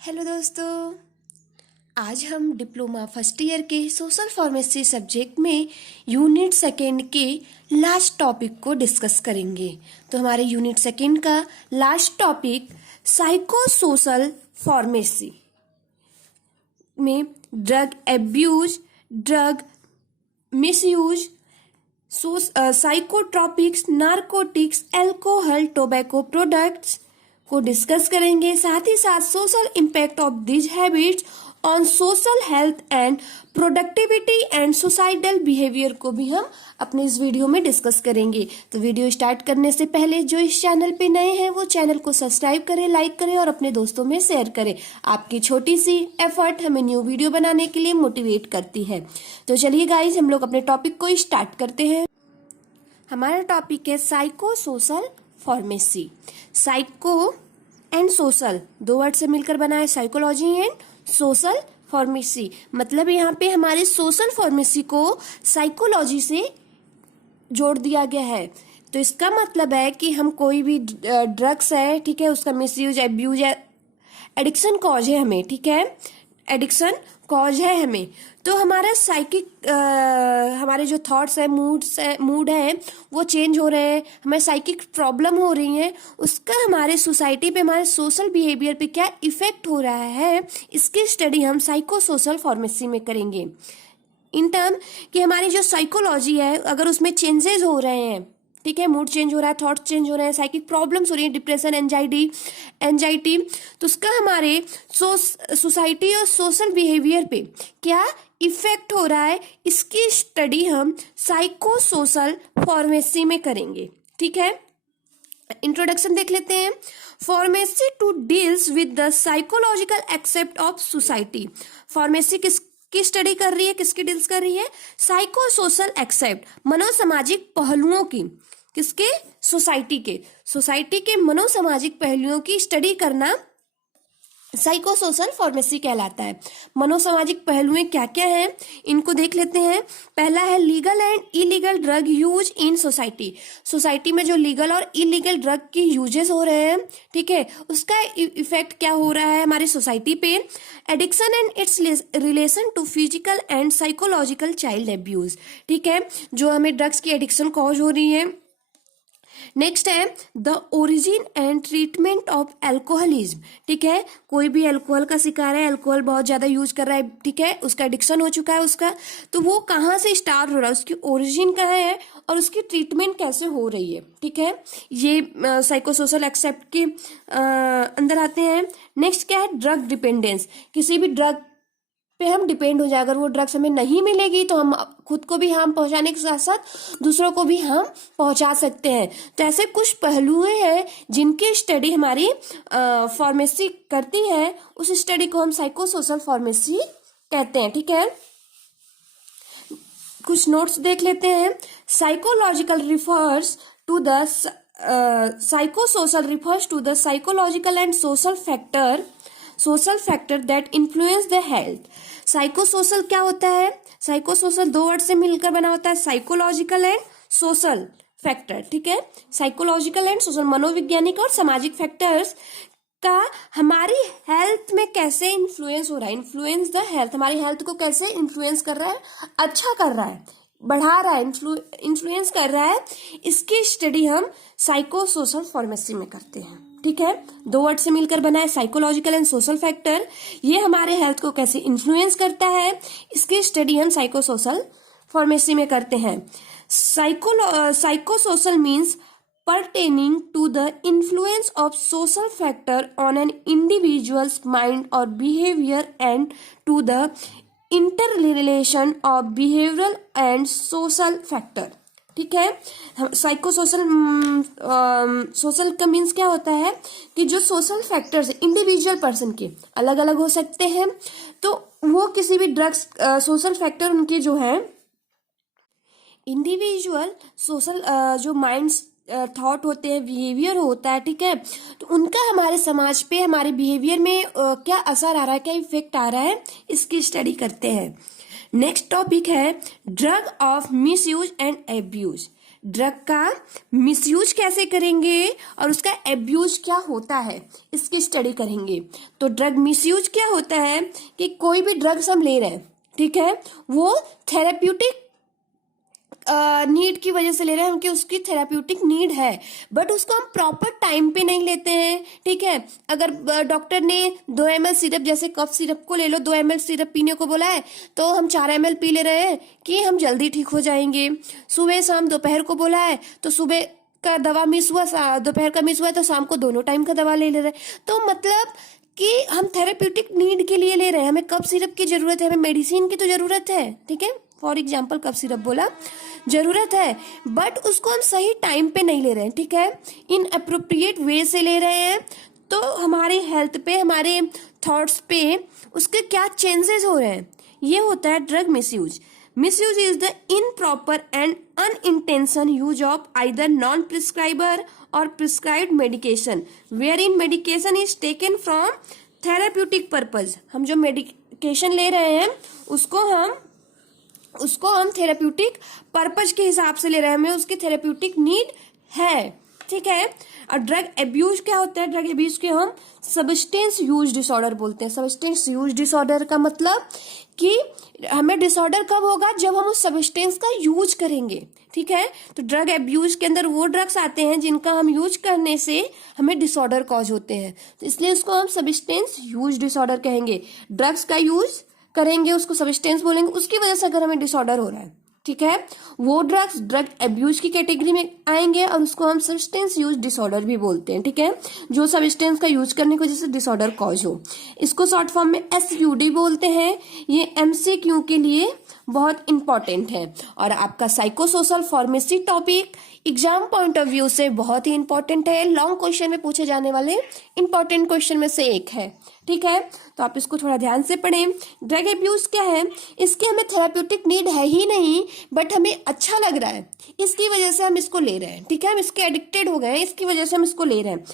Hello दोस्तों। आज हम डिप्लोमा फर्स्ट ईयर के सोशल फार्मेसी सब्जेक्ट में यूनिट सेकेंड के लास्ट टॉपिक को डिस्कस करेंगे। तो हमारे यूनिट सेकेंड का last topic psycho social pharmacy में drug abuse, drug misuse, psychotropics, narcotics, alcohol, tobacco products को डिस्कस करेंगे। साथ ही साथ social impact of this habits on social health and productivity and societal behaviour को भी हम अपने इस वीडियो में डिस्कस करेंगे। तो वीडियो स्टार्ट करने से पहले जो इस चैनल पे नए हैं वो चैनल को सब्सक्राइब करें, लाइक करें और अपने दोस्तों में शेयर करें। आपकी छोटी सी एफर्ट हमें न्यू वीडियो बनाने के लिए मोटिवेट करती है। तो चलिए गाइज, हम लोग अपने टॉपिक को स्टार्ट करते हैं। हमारा टॉपिक है psycho social pharmacy. Psycho and social दो वर्ड से मिलकर बना है साइकोलॉजी एंड सोशल फार्मेसी। मतलब यहाँ पे हमारे सोशल फार्मेसी को साइकोलॉजी से जोड़ दिया गया है। तो इसका मतलब है कि हम कोई भी ड्रग्स है, ठीक है, उसका मिसयूज, एब्यूज या एडिक्शन कॉज है हमें, ठीक है, एडिक्शन कॉज है हमें। तो हमारा हमारे जो थॉट्स है, मूड है वो चेंज हो रहे हैं, हमें साइकिक प्रॉब्लम हो रही है, उसका हमारे सोसाइटी पे, हमारे सोशल बिहेवियर पे क्या इफेक्ट हो रहा है, इसकी स्टडी हम साइको सोशल फार्मेसी में करेंगे। इन टर्म कि हमारी जो साइकोलॉजी है अगर उसमें चेंजेस हो रहे हैं, ठीक है, मूड चेंज हो रहा है, थॉट्स चेंज हो रहे हैं, साइकिक प्रॉब्लम्स हो रही है, डिप्रेशन, एंजाइटी, तो उसका हमारे सोसाइटी और सोशल बिहेवियर पे क्या इफेक्ट हो रहा है, इसकी स्टडी हम साइको सोशल फार्मेसी में करेंगे। ठीक है, इंट्रोडक्शन देख लेते हैं। Pharmacy to deals with the psychological except of society. Pharmacy की स्टडी कर रही है, किसकी डील्स कर रही है? साइको सोशल एक्सेप्ट, मनोसामाजिक पहलुओं की, किसके? सोसाइटी के मनोसामाजिक पहलुओं की स्टडी करना साइको सोशल फार्मेसी कहलाता है। मनोसामाजिक पहलुएं क्या क्या हैं, इनको देख लेते हैं। पहला है legal and illegal drug use in society. Society में जो लीगल और इलीगल ड्रग की यूजेस हो रहे हैं, ठीक है, उसका इफेक्ट क्या हो रहा है हमारी सोसाइटी पे। Addiction and its relation to physical and psychological child abuse, ठीक है, जो हमें ड्रग्स की एडिक्शन कॉज हो रही है। नेक्स्ट है the origin and treatment of alcoholism, ठीक है, कोई भी अल्कोहल का शिकार है, अल्कोहल बहुत ज्यादा यूज कर रहा है, ठीक है, उसका एडिक्शन हो चुका है उसका, तो वो कहाँ से स्टार्ट हो रहा है, उसकी ओरिजिन कहाँ है और उसकी ट्रीटमेंट कैसे हो रही है, ठीक है, ये साइकोसोशल एक्सेप्ट के अंदर आते हैं। नेक्स्ट क्या है? ड्रग डिपेंडेंस, किसी भी ड्रग पे हम डिपेंड हो जाए, अगर वो ड्रग्स हमें नहीं मिलेगी तो हम खुद को भी हार्म पहुंचाने के साथ साथ दूसरों को भी हार्म पहुंचा सकते हैं। तो ऐसे कुछ पहलू हैं जिनकी स्टडी हमारी फार्मेसी करती है, उस स्टडी को हम साइको सोशल फार्मेसी कहते हैं। ठीक है, कुछ नोट्स देख लेते हैं। Psychological refers to the psychosocial refers to the psychological and social factor that influence the health. Psychosocial क्या होता है? साइकोसोशल दो वर्ड से मिलकर बना होता है, साइकोलॉजिकल एंड सोशल फैक्टर, ठीक है, साइकोलॉजिकल एंड सोशल, मनोवैज्ञानिक और सामाजिक फैक्टर्स का हमारी हेल्थ में कैसे इन्फ्लुएंस हो रहा है, इन्फ्लुएंस द हेल्थ, हमारी हेल्थ को कैसे इन्फ्लुएंस कर रहा है, अच्छा कर रहा है, बढ़ा रहा है, इन्फ्लुएंस कर रहा है, इसकी स्टडी हम साइको सोशल फार्मेसी में करते हैं। ठीक है, दो वर्ड से मिलकर बना है, साइकोलॉजिकल एंड सोशल फैक्टर, ये हमारे हेल्थ को कैसे इन्फ्लुएंस करता है, इसकी स्टडी हम साइको सोशल फार्मेसी में करते हैं। Psycho social means pertaining to the influence of social factor on an individual's mind or behavior and to the interrelation of behavioral and social factor। ठीक है, साइको सोशल का means क्या होता है कि जो सोशल फैक्टर्स इंडिविजुअल पर्सन के अलग अलग हो सकते हैं, तो वो किसी भी ड्रग्स सोशल फैक्टर उनके जो है इंडिविजुअल सोशल जो माइंड्स थॉट होते हैं, बिहेवियर होता है, ठीक है, तो उनका हमारे समाज पे, हमारे बिहेवियर में क्या असर आ रहा है, क्या इफेक्ट आ रहा है, इसकी स्टडी करते हैं। नेक्स्ट टॉपिक है drug of misuse and abuse. Drug का मिसयूज कैसे करेंगे और उसका एब्यूज क्या होता है इसकी स्टडी करेंगे। तो ड्रग मिसयूज क्या होता है कि कोई भी ड्रग्स हम ले रहे हैं, ठीक है, वो थेरेप्यूटिक नीड की वजह से ले रहे हैं, कि उसकी थेराप्यूटिक नीड है, बट उसको हम प्रॉपर टाइम पे नहीं लेते हैं, ठीक है। अगर डॉक्टर ने 2 ml सिरप, जैसे कफ सिरप को ले लो, 2 ml सिरप पीने को बोला है तो हम 4 ml पी ले रहे हैं कि हम जल्दी ठीक हो जाएंगे। सुबह शाम दोपहर को बोला है तो सुबह का दवा मिस हुआ, दोपहर का मिस हुआ तो शाम को दोनों टाइम का दवा ले रहे हैं। तो मतलब कि हम थेरेप्यूटिक नीड के लिए ले रहे हैं, हमें कफ सिरप की जरूरत है, हमें मेडिसिन की तो जरूरत है, ठीक है। फॉर एग्जाम्पल कफ सिरप बोला, जरूरत है, बट उसको हम सही टाइम पे नहीं ले रहे हैं, ठीक है, इन अप्रोप्रिएट वे से ले रहे हैं। तो हमारी हेल्थ पे, हमारे थॉट्स पे उसके क्या चेंजेस हो रहे हैं, ये होता है drug misuse. Misuse is the improper and unintention use of either non prescriber और prescribed medication where in medication is taken from therapeutic purpose. हम जो मेडिकेशन ले रहे हैं उसको हम थेरेप्यूटिक पर्पज के हिसाब से ले रहे हैं, हमें उसकी थेरेप्यूटिक नीड है, ठीक है। और ड्रग एब्यूज क्या होता है, ड्रग एब्यूज के हम सब्सटेंस यूज डिसऑर्डर बोलते हैं। सब्सटेंस यूज डिसऑर्डर का मतलब कि हमें डिसऑर्डर कब होगा, जब हम उस सब्सटेंस का यूज करेंगे, ठीक है। तो ड्रग एब्यूज के अंदर वो ड्रग्स आते हैं जिनका हम यूज करने से हमें डिसऑर्डर कॉज होते हैं, तो इसलिए उसको हम सब्सटेंस यूज डिसऑर्डर कहेंगे। ड्रग्स का यूज करेंगे उसको सब्सटेंस बोलेंगे, उसकी वजह से अगर हमें डिसऑर्डर हो रहा है, ठीक है, वो ड्रग्स ड्रग एब्यूज की कैटेगरी में आएंगे और उसको हम सब्सटेंस यूज डिसऑर्डर भी बोलते हैं, ठीक है, जो सब्सटेंस का यूज करने की वजह से डिसऑर्डर कॉज हो। इसको शॉर्ट फॉर्म में SUD बोलते हैं। ये MCQ के लिए बहुत इंपॉर्टेंट है और आपका psychosocial pharmacy topic exam point of view से बहुत ही इंपॉर्टेंट है, लॉन्ग क्वेश्चन में पूछे जाने वाले इंपॉर्टेंट क्वेश्चन में से एक है, ठीक है। तो आप इसको थोड़ा ध्यान से पढ़ें। ड्रग एब्यूज क्या है, इसकी हमें थेराप्यूटिक नीड है ही नहीं, बट हमें अच्छा लग रहा है, इसकी वजह से हम इसको ले रहे हैं, ठीक है, हम इसके एडिक्टेड हो गए हैं, इसकी वजह से हम इसको ले रहे हैं।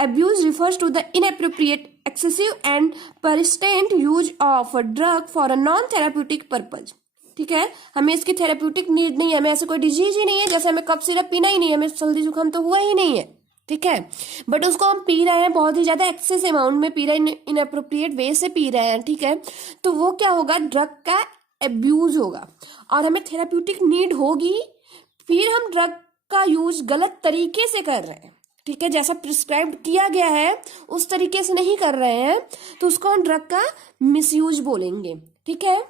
Abuse refers to the inappropriate excessive and persistent use of a drug for a non therapeutic purpose, ठीक है। हमें इसकी थेराप्यूटिक नीड नहीं है, हमें ऐसे कोई डिजीज ही नहीं है, जैसे हमें कफ सिरप पीना ही नहीं है, हमें सर्दी जुकाम तो हुआ ही नहीं है, ठीक है, बट उसको हम पी रहे हैं, बहुत ही ज्यादा एक्सेस अमाउंट में पी रहे हैं, इनअप्रोप्रिएट वे से पी रहे हैं, ठीक है। तो वो क्या होगा, ड्रग का एब्यूज होगा और हमें थेराप्यूटिक नीड होगी, फिर हम ड्रग का यूज गलत तरीके से कर रहे हैं, ठीक है, जैसा प्रिस्क्राइब किया गया है उस तरीके से नहीं कर रहे हैं, तो उसको हम ड्रग का मिसयूज बोलेंगे, ठीक है।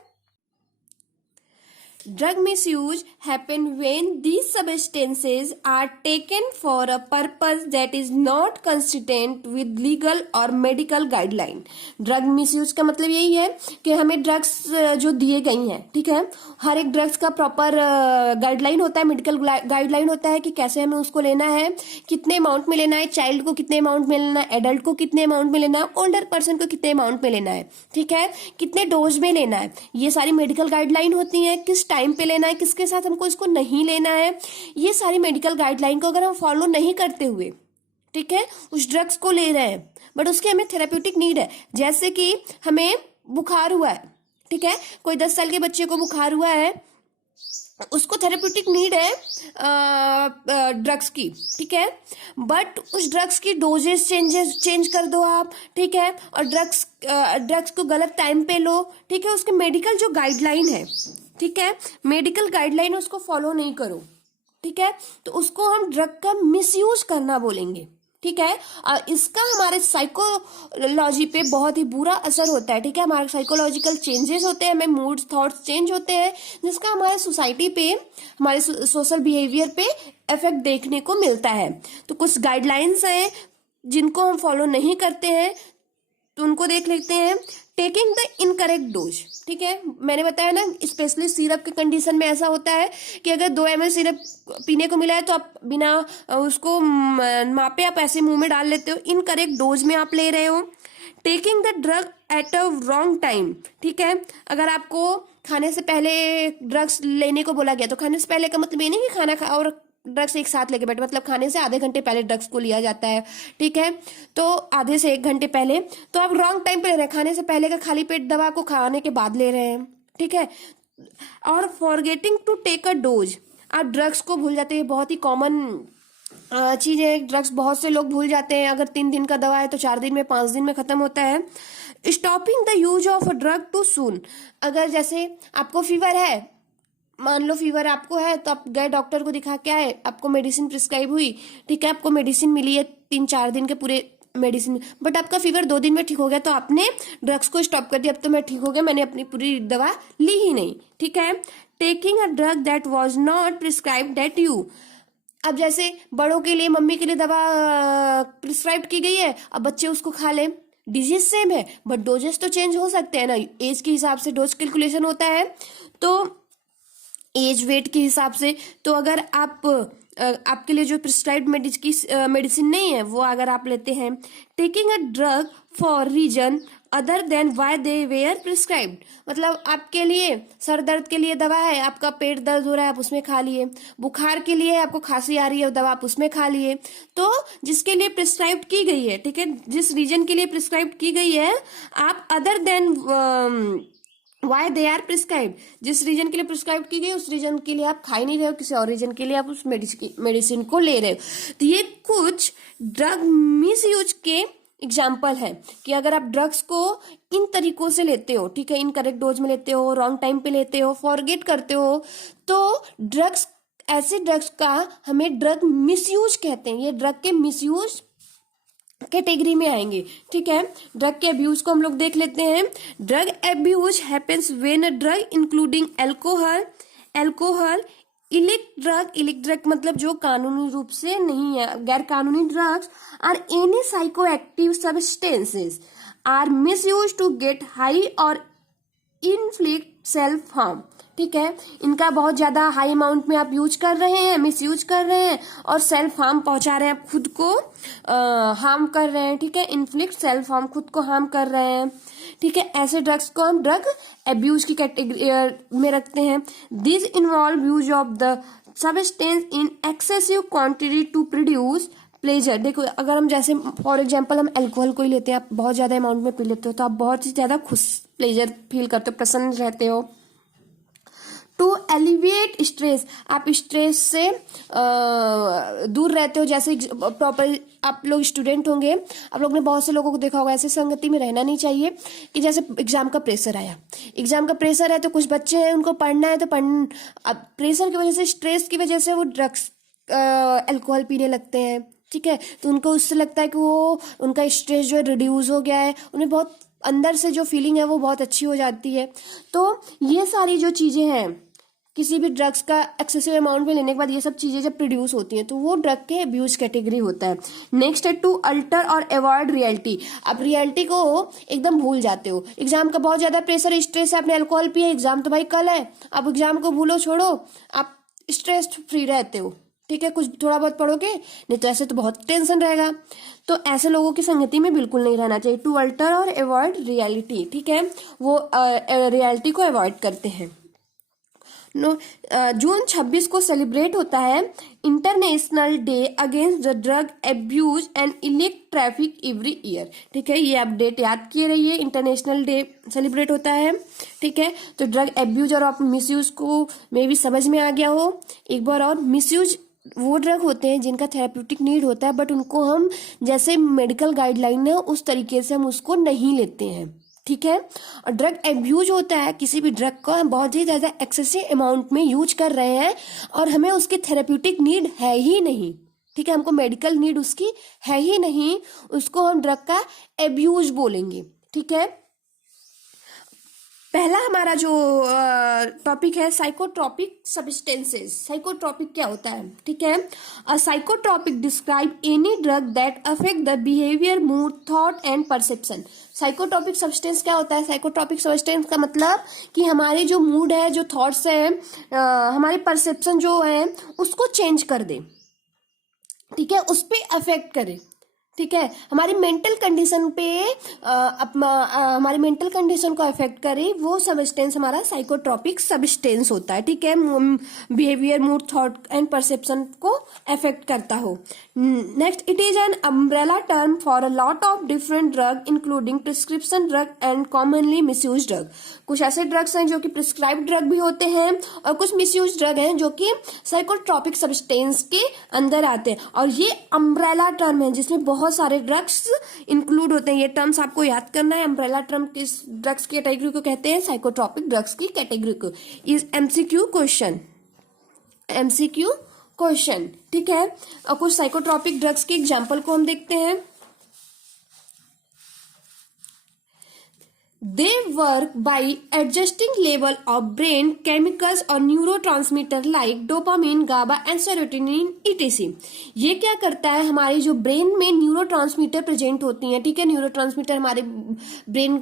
Drug misuse happen when these substances are taken for a purpose that is not consistent with legal or medical guideline. Drug misuse का मतलब यही है कि हमें ड्रग्स जो दिए गई हैं, ठीक है, हर एक ड्रग्स का प्रॉपर गाइडलाइन होता है, मेडिकल गाइडलाइन होता है कि कैसे हमें उसको लेना है, कितने अमाउंट में लेना है, चाइल्ड को कितने अमाउंट में लेना है, एडल्ट को कितने अमाउंट में लेना है, ओल्डर पर्सन को कितने अमाउंट में लेना है, ठीक है, कितने डोज में लेना है, ये सारी मेडिकल गाइडलाइन होती है। किस टाइम पे लेना है, किसके साथ हमको इसको नहीं लेना है, ये सारी मेडिकल गाइडलाइन को अगर हम फॉलो नहीं करते हुए, ठीक है, उस ड्रग्स को ले रहे हैं, बट उसकी हमें थेराप्यूटिक नीड है, जैसे कि हमें बुखार हुआ है, ठीक है, कोई 10 साल के बच्चे को बुखार हुआ है, उसको थेरेप्यूटिक नीड है ड्रग्स की, ठीक है, बट उस ड्रग्स की डोजेस चेंज कर दो आप, ठीक है, और ड्रग्स को गलत टाइम पे लो, ठीक है, उसके मेडिकल जो गाइडलाइन है, ठीक है, मेडिकल गाइडलाइन उसको फॉलो नहीं करो, ठीक है, तो उसको हम ड्रग का मिसयूज करना बोलेंगे, ठीक है। और इसका हमारे साइकोलॉजी पे बहुत ही बुरा असर होता है, ठीक है, हमारे साइकोलॉजिकल चेंजेस होते हैं, हमें मूड थॉट्स चेंज होते हैं, जिसका हमारे सोसाइटी पे, हमारे सोशल बिहेवियर पे इफेक्ट देखने को मिलता है। तो कुछ गाइडलाइंस हैं जिनको हम फॉलो नहीं करते हैं, तो उनको देख लेते हैं। टेकिंग द इनकरेक्ट डोज, ठीक है, मैंने बताया ना, स्पेशली सिरप के कंडीशन में ऐसा होता है कि अगर 2 ml सिरप पीने को मिला है तो आप बिना उसको मापे आप ऐसे मुंह में डाल लेते हो, इनकरेक्ट डोज में आप ले रहे हो। Taking the drug at a wrong time, ठीक है, अगर आपको खाने से पहले ड्रग्स लेने को बोला गया, तो खाने से पहले का मतलब ये नहीं कि खाना खा और ड्रग्स एक साथ लेके बैठे, मतलब खाने से आधे घंटे पहले ड्रग्स को लिया जाता है, ठीक है, तो आधे से 1 घंटे पहले, तो आप रॉन्ग टाइम पे ले रहे हैं, खाने से पहले का खाली पेट दवा को खाने के बाद ले रहे हैं, ठीक है। और forgetting to take a dose, आप ड्रग्स को भूल जाते हैं, बहुत ही कॉमन चीज है। ड्रग्स बहुत से लोग भूल जाते हैं, अगर 3 दिन का दवा है तो 4 दिन में 5 दिन में खत्म होता है। Stopping the use of a drug too soon, अगर जैसे आपको फीवर है, मान लो फीवर आपको है तो आप गए डॉक्टर को दिखा के आए, आपको मेडिसिन प्रिस्क्राइब हुई, ठीक है, आपको मेडिसिन मिली है 3-4 दिन के पूरे मेडिसिन, बट आपका फीवर 2 दिन में ठीक हो गया तो आपने ड्रग्स को स्टॉप कर दिया, अब तो मैं ठीक हो गया, मैंने अपनी पूरी दवा ली ही नहीं, ठीक है। Taking a drug that was not prescribe that you, अब जैसे बड़ों के लिए, मम्मी के लिए दवा प्रिस्क्राइब की गई है, अब बच्चे उसको खा लें, डिजीज सेम है बट डोजेस तो चेंज हो सकते हैं ना, एज के हिसाब से डोज कैलकुलेशन होता है, तो एज वेट के हिसाब से, तो अगर आप आपके लिए जो प्रिस्क्राइब्ड मेडिसिन नहीं है वो अगर आप लेते हैं, taking a drug for reason other than why they were prescribed, मतलब आपके लिए सर दर्द के लिए दवा है, आपका पेट दर्द हो रहा है आप उसमें खा लिए, बुखार के लिए आपको खांसी आ रही है दवा आप उसमें खा लिए, तो जिसके लिए प्रिस्क्राइब की गई है, ठीक है, जिस रीजन के लिए प्रिस्क्राइब की गई है, आप other than why they are prescribe, जिस रीजन के लिए प्रिस्क्राइब की गई उस रीजन के लिए आप खा ही नहीं रहे हो, किसी और रीजन के लिए आप उस मेडिसिन को ले रहे हो। तो ये कुछ ड्रग मिस यूज के एग्जाम्पल है कि अगर आप ड्रग्स को इन तरीकों से लेते हो, ठीक है, इनकरेक्ट डोज में लेते हो, रॉन्ग टाइम पे लेते हो, फॉरगेट करते हो, तो ड्रग्स, ऐसे ड्रग्स का हमें ड्रग मिसयूज कहते हैं, ये ड्रग के मिसयूज कैटेगरी में आएंगे, ठीक है। ड्रग के अब्यूज को हम लोग देख लेते हैं। Drug abuse happens when a drug including alcohol इलिक ड्रग मतलब जो कानूनी रूप से नहीं है, गैर कानूनी drugs are any psychoactive substances are misuse to get high और इनफ्लिक्ट सेल्फ हार्म, ठीक है, इनका बहुत ज्यादा हाई अमाउंट में आप यूज कर रहे हैं, मिस यूज कर रहे हैं और सेल्फ हार्म पहुंचा रहे हैं, आप खुद को हार्म कर रहे हैं, ठीक है, इन्फ्लिक्ट सेल्फ हार्म, खुद को हार्म कर रहे हैं, ठीक है, ऐसे ड्रग्स को हम ड्रग अब्यूज की कैटेगरी में रखते हैं। This involve use of the substance in excessive quantity to produce pleasure, देखो अगर हम जैसे फॉर एग्जांपल हम अल्कोहल को ही लेते हैं, आप बहुत ज्यादा अमाउंट में पी लेते हो तो आप बहुत ही ज्यादा खुश प्लेजर फील करते हो, प्रसन्न रहते हो। टू एलिविएट स्ट्रेस, आप स्ट्रेस से दूर रहते हो, जैसे प्रॉपर आप लोग स्टूडेंट होंगे, आप लोग ने बहुत से लोगों को देखा होगा, ऐसे संगति में रहना नहीं चाहिए कि जैसे एग्जाम का प्रेशर आया, एग्जाम का प्रेशर है तो कुछ बच्चे हैं उनको पढ़ना है तो अब प्रेशर की वजह से, स्ट्रेस की वजह से वो ड्रग्स अल्कोहल पीने लगते हैं, ठीक है, तो उनको उससे लगता है कि वो उनका स्ट्रेस जो है रिड्यूस हो गया है, उन्हें बहुत अंदर से जो फीलिंग है वो बहुत अच्छी हो जाती है। तो ये सारी जो चीजें हैं, किसी भी ड्रग्स का एक्सेसिव अमाउंट में लेने के बाद ये सब चीजें जब प्रोड्यूस होती हैं तो वो ड्रग के अब्यूज कैटेगरी होता है। नेक्स्ट है टू अल्टर और अवॉइड रियलिटी, आप रियलिटी को एकदम भूल जाते हो, एग्जाम का बहुत ज्यादा प्रेशर स्ट्रेस है, आपने अल्कोहल पिया, एग्जाम तो भाई कल है, आप एग्जाम को भूलो छोड़ो, आप स्ट्रेस फ्री रहते हो, ठीक है, कुछ थोड़ा बहुत पढ़ोगे, नहीं तो ऐसे तो बहुत टेंशन रहेगा, तो ऐसे लोगों की संगति में बिल्कुल नहीं रहना चाहिए। टू अल्टर और अवॉइड रियलिटी, ठीक है, वो रियलिटी को अवॉइड करते हैं। जून 26 को सेलिब्रेट होता है international day against the drug abuse and iliac traffic every year, ठीक है, ये अपडेट याद किए रहिए, इंटरनेशनल डे सेलिब्रेट होता है, ठीक है। तो ड्रग एब्यूज और आप मिसयूज को मे भी समझ में आ गया हो एक बार, और मिसयूज वो ड्रग होते हैं जिनका थेराप्यूटिक नीड होता है बट उनको हम जैसे मेडिकल गाइडलाइन है उस तरीके से हम उसको नहीं लेते हैं, ठीक है। और ड्रग एब्यूज होता है किसी भी ड्रग को हम बहुत ही ज्यादा एक्सेसिव अमाउंट में यूज कर रहे हैं और हमें उसकी थेरेप्यूटिक नीड है ही नहीं, ठीक है, हमको मेडिकल नीड उसकी है ही नहीं, उसको हम ड्रग का एब्यूज बोलेंगे, ठीक है। पहला हमारा जो टॉपिक है साइकोट्रॉपिक सब्सटेंसेस। साइकोट्रॉपिक क्या होता है, ठीक है, a psychotropic describe any drug that affect the behaviour, mood, thought and perception. Psychotropic substance क्या होता है, साइकोट्रॉपिक सब्सटेंस का मतलब कि हमारे जो मूड है, जो थॉट्स है, हमारे परसेप्शन जो है उसको चेंज कर दे, ठीक है, उस पर अफेक्ट करे, ठीक है, हमारी मेंटल कंडीशन पे हमारी मेंटल कंडीशन को अफेक्ट करे वो सब्सटेंस हमारा साइकोट्रॉपिक सब्सटेंस होता है। ठीक है, behaviour, mood, thought and perception को अफेक्ट करता हो। Next, it is an umbrella term for a lot of different drug including prescription drug and commonly misuse drug. कुछ ऐसे ड्रग्स हैं जो कि प्रिस्क्राइब ड्रग भी होते हैं और कुछ मिसयूज ड्रग हैं जो कि साइकोट्रॉपिक सब्सटेंस के अंदर आते हैं, और ये अम्ब्रेला टर्म है जिसमें बहुत सारे ड्रग्स इंक्लूड होते हैं। ये टर्म्स आपको याद करना है। अम्ब्रेला टर्म किस ड्रग्स की कैटेगरी को कहते हैं? साइकोट्रॉपिक ड्रग्स की कैटेगरी को। Is MCQ question, MCQ question. ठीक है, और कुछ साइकोट्रॉपिक ड्रग्स के एग्जांपल को हम देखते हैं। They work by adjusting level of brain chemicals or neurotransmitter like dopamine, GABA and serotonin etc. ये क्या करता है? हमारी जो ब्रेन में न्यूरोट्रांसमीटर प्रेजेंट होती हैं, ठीक है, न्यूरोट्रांसमीटर हमारे ब्रेन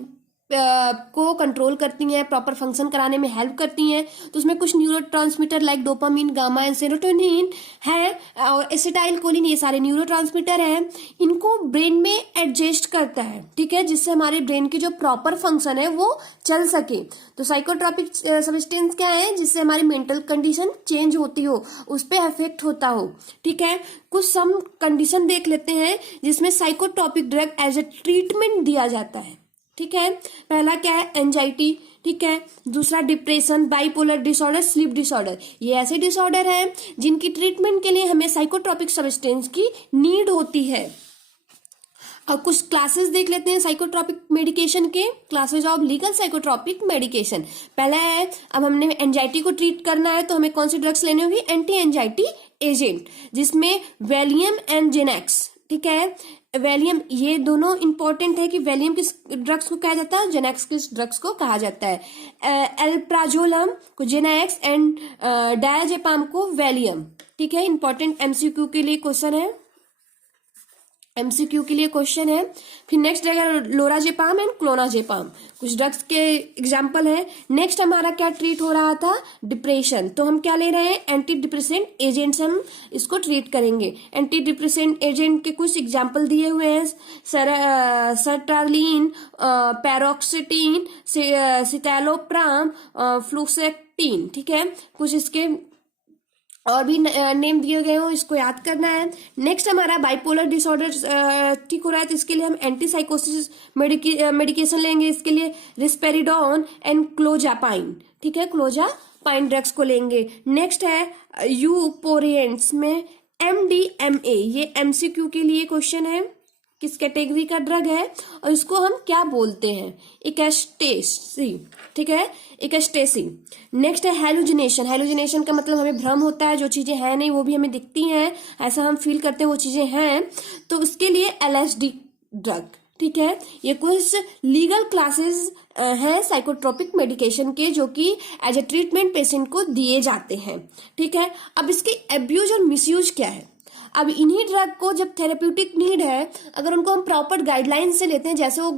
को कंट्रोल करती हैं, प्रॉपर फंक्शन कराने में हेल्प करती हैं। तो उसमें कुछ neurotransmitter like dopamine, gamma and serotonin है और एसिटाइल कोलिन, ये सारे न्यूरोट्रांसमीटर हैं। इनको ब्रेन में एडजस्ट करता है, ठीक है, जिससे हमारे ब्रेन की जो प्रॉपर फंक्शन है वो चल सके। तो साइकोट्रॉपिक सब्सटेंस क्या है? जिससे हमारी मेंटल कंडीशन चेंज होती हो, उस पर अफेक्ट होता हो। ठीक है, कुछ सम कंडीशन देख लेते हैं जिसमें psychotropic drug as a treatment दिया जाता है। ठीक है, पहला क्या है? एंजाइटी। ठीक है, दूसरा depression, bipolar disorder, sleep disorder. ये ऐसे डिसऑर्डर हैं जिनकी ट्रीटमेंट के लिए हमें साइकोट्रॉपिक सब्सटेंस की नीड होती है। और कुछ क्लासेस देख लेते हैं साइकोट्रॉपिक मेडिकेशन के, classes of legal psychotropic medication. पहला है, अब हमने एंजाइटी को ट्रीट करना है तो हमें कौन सी ड्रग्स लेनी होगी? एंटी एंजाइटी एजेंट, जिसमें वेलियम एंड जेनेक्स। ठीक है, वेलियम, ये दोनों इंपॉर्टेंट है कि वेलियम किस ड्रग्स को कहा जाता है, जेनेक्स किस ड्रग्स को कहा जाता है। एल्प्राजोलम को जेनेक्स एंड डायजेपाम को वेलियम। ठीक है, इंपॉर्टेंट एमसीक्यू के लिए क्वेश्चन है, एमसीक्यू के लिए क्वेश्चन है। फिर नेक्स्ट रहेगा लोराजेपाम एंड क्लोनाजेपाम, कुछ ड्रग्स के एग्जांपल है। नेक्स्ट हमारा क्या ट्रीट हो रहा था? डिप्रेशन, तो हम क्या ले रहे हैं? एंटी डिप्रेसेंट एजेंट्स हम इसको ट्रीट करेंगे। एंटी डिप्रेसेंट एजेंट के कुछ एग्जांपल दिए हुए हैं, सर्ट्रालिन, पैरोक्सिटीन, सिटैलोप्राम, फ्लूसेक्टिन। ठीक है, कुछ इसके और भी नेम दिए गए हो, इसको याद करना है। नेक्स्ट हमारा बाइपोलर डिसऑर्डर ठीक हो रहा है तो इसके लिए हम एंटीसाइकोसिस मेडिकेशन लेंगे। इसके लिए रिस्पेरिडोन एंड क्लोजापाइन। ठीक है, क्लोजापाइन ड्रग्स को लेंगे। नेक्स्ट है यूपोरिएंट्स में MDMA, ये MCQ के लिए क्वेश्चन है, किस कैटेगरी का ड्रग है और इसको हम क्या बोलते हैं? एक्सटेसी। ठीक है, एक्सटेसी। नेक्स्ट है हेलुजिनेशन। हेलुजिनेशन का मतलब हमें भ्रम होता है, जो चीजें हैं नहीं वो भी हमें दिखती हैं, ऐसा हम फील करते हैं वो चीजें हैं, तो उसके लिए LSD ड्रग। ठीक है, ये कुछ लीगल क्लासेस हैं साइकोट्रॉपिक मेडिकेशन के जो कि एज ए ट्रीटमेंट पेशेंट को दिए जाते हैं। ठीक है, अब इसकी एब्यूज और मिसयूज क्या है? अब इन्हीं ड्रग को जब थेरेप्यूटिक नीड है, अगर उनको हम प्रॉपर गाइडलाइन से लेते हैं, जैसे वो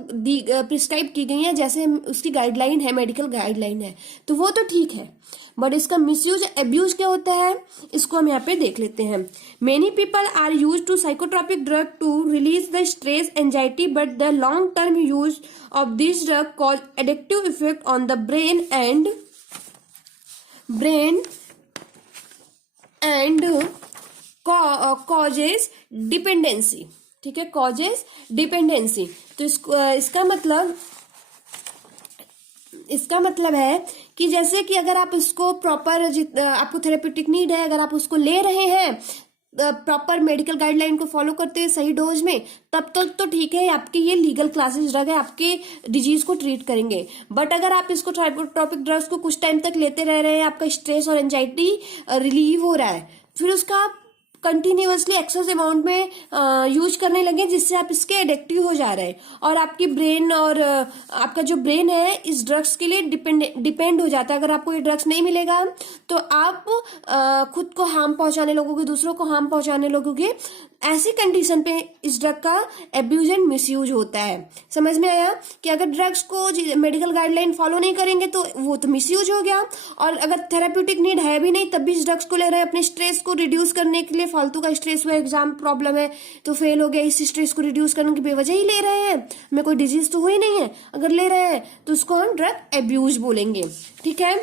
प्रिस्क्राइब की गई है, जैसे उसकी गाइडलाइन है, मेडिकल गाइडलाइन है, तो वो तो ठीक है। बट इसका मिसयूज, एब्यूज क्या होता है, इसको हम यहाँ पे देख लेते हैं। Many people are use to psychotropic drug to release the stress, anxiety, but the long term use of this drug cause addictive effect on the brain and causes dependency. ठीक है, कॉजेज डिपेंडेंसी। तो इसका मतलब है कि जैसे कि अगर आप इसको प्रॉपर, आपको थेरेप्यूटिक नीड है, अगर आप उसको ले रहे हैं प्रॉपर मेडिकल गाइडलाइन को फॉलो करते हैं सही डोज में, तब तक तो ठीक है, आपके ये लीगल क्लासेस ड्रग है, आपके डिजीज को ट्रीट करेंगे। बट अगर आप इसको साइकोट्रॉपिक ड्रग्स को कुछ टाइम तक लेते रह रहे हैं, आपका स्ट्रेस और एंजाइटी रिलीव हो रहा है, फिर उसका आप कंटिन्यूअसली एक्सेस अमाउंट में यूज करने लगे, जिससे आप इसके एडिक्टिव हो जा रहे हैं और आपकी ब्रेन और आपका जो ब्रेन है इस ड्रग्स के लिए डिपेंड हो जाता है। अगर आपको ये ड्रग्स नहीं मिलेगा तो आप खुद को हार्म पहुंचाने लगोगे, दूसरों को हार्म पहुंचाने लगोगे। ऐसी कंडीशन पे इस ड्रग का एब्यूज एंड मिसयूज होता है। समझ में आया कि अगर ड्रग्स को मेडिकल गाइडलाइन फॉलो नहीं करेंगे तो वो तो मिसयूज हो गया, और अगर थेरेप्यूटिक नीड है भी नहीं तब भी इस ड्रग्स को ले रहे हैं अपने स्ट्रेस को रिड्यूस करने के लिए, फालतू का स्ट्रेस हुआ, एग्जाम प्रॉब्लम है तो फेल हो गया, इस स्ट्रेस को रिड्यूस करने की बेवजह ही ले रहे हैं, हमें कोई डिजीज तो हुई नहीं है, अगर ले रहे हैं तो उसको हम ड्रग एब्यूज बोलेंगे। ठीक है,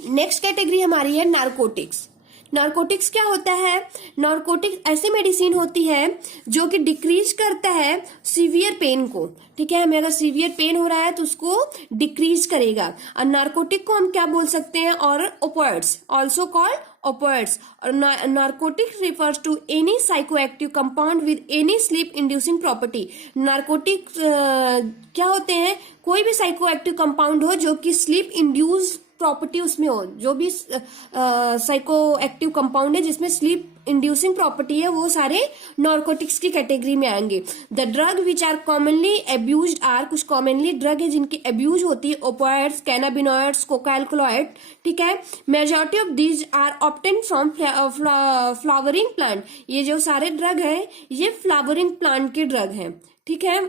नेक्स्ट कैटेगरी हमारी है नारकोटिक्स। नारकोटिक्स क्या होता है? नारकोटिक्स ऐसी मेडिसिन होती है जो कि डिक्रीज करता है सीवियर पेन को। ठीक है, हमें अगर सीवियर पेन हो रहा है तो उसको डिक्रीज करेगा। और नारकोटिक को हम क्या बोल सकते हैं? और ओपिएट्स, ऑल्सो कॉल्ड ओपिएट्स। और narcotic refers to any psychoactive compound with any sleep inducing property. Narcotic क्या होते हैं? कोई भी साइकोएक्टिव कंपाउंड हो जो कि स्लीप इंड्यूस प्रॉपर्टी उसमें हो, जो भी साइको एक्टिव कंपाउंड है जिसमें स्लीप इंड्यूसिंग प्रॉपर्टी है, वो सारे नारकोटिक्स की कैटेगरी में आएंगे। The drug which are commonly abused are, कुछ कॉमनली ड्रग है जिनकी एब्यूज होती है, ओपिएट्स, कैनाबिनॉइड्स, कोका एल्कलॉइड। ठीक है, majority of these are obtain from flowering plant. ये जो सारे ड्रग है ये फ्लावरिंग प्लांट के ड्रग हैं। ठीक है,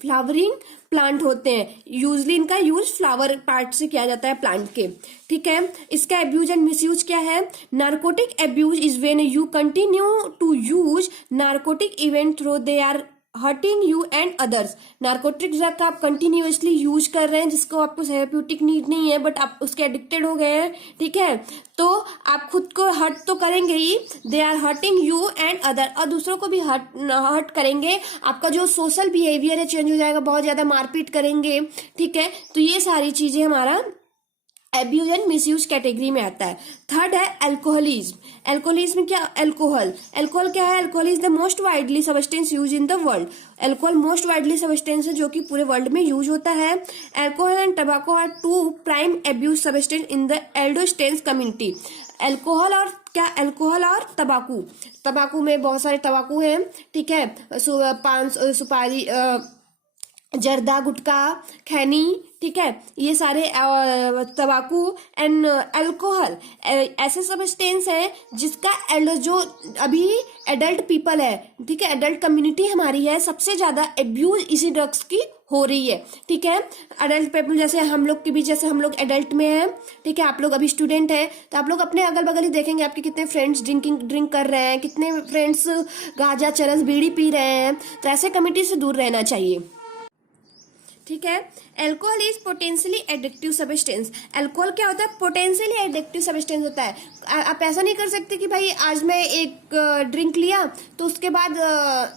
फ्लावरिंग प्लांट होते हैं, यूजली इनका यूज फ्लावर पार्ट से किया जाता है प्लांट के। ठीक है, इसका एब्यूज एंड मिसयूज क्या है? Narcotic abuse is when you continue to use narcotic even through they are hurting you and others. Narcotic drug का आप कंटिन्यूअसली यूज कर रहे हैं जिसको आपको थेरेप्यूटिक नीड नहीं है, बट आप उसके एडिक्टेड हो गए हैं। ठीक है, तो आप खुद को हर्ट तो करेंगे ही, they are hurting you and other, और दूसरों को भी हर्ट करेंगे। आपका जो सोशल बिहेवियर है चेंज हो जाएगा, बहुत ज्यादा मारपीट करेंगे। ठीक है, तो ये सारी चीजें हमारा एब्यूज एंड मिसयूज कैटेगरी में आता है। थर्ड है अल्कोहलिज्म। अल्कोहलिज्म क्या? अल्कोहल क्या है? Alcohol is the most widely substance use in the world. Alcohol most widely substance है जो कि पूरे वर्ल्ड में यूज होता है। Alcohol and tobacco are two prime abuse substance in the adolescence community. Alcohol और क्या? अल्कोहल और तंबाकू। तंबाकू में बहुत सारे तंबाकू हैं। ठीक है, पान, सुपारी, जर्दा, गुटखा, खैनी। ठीक है, ये सारे तंबाकू एंड अल्कोहल ऐसे सब्सटेंस है जिसका जो अभी एडल्ट पीपल है, ठीक है, एडल्ट कम्युनिटी हमारी है, सबसे ज्यादा एब्यूज इसी ड्रग्स की हो रही है। ठीक है, एडल्ट पीपल जैसे हम लोग के बीच, जैसे हम लोग एडल्ट में हैं, ठीक है, आप लोग अभी स्टूडेंट हैं, तो आप लोग अपने अगल बगल ही देखेंगे आपके कितने फ्रेंड्स ड्रिंक कर रहे हैं, कितने फ्रेंड्स गांजा, चरस, बीड़ी पी रहे हैं। तो ऐसे कम्युनिटी से दूर रहना चाहिए। ठीक है, alcohol is potentially addictive substance. Alcohol क्या होता है? पोटेंशियली एडिक्टिव सब्सटेंस होता है। आप ऐसा नहीं कर सकते कि भाई आज मैं एक ड्रिंक लिया तो उसके बाद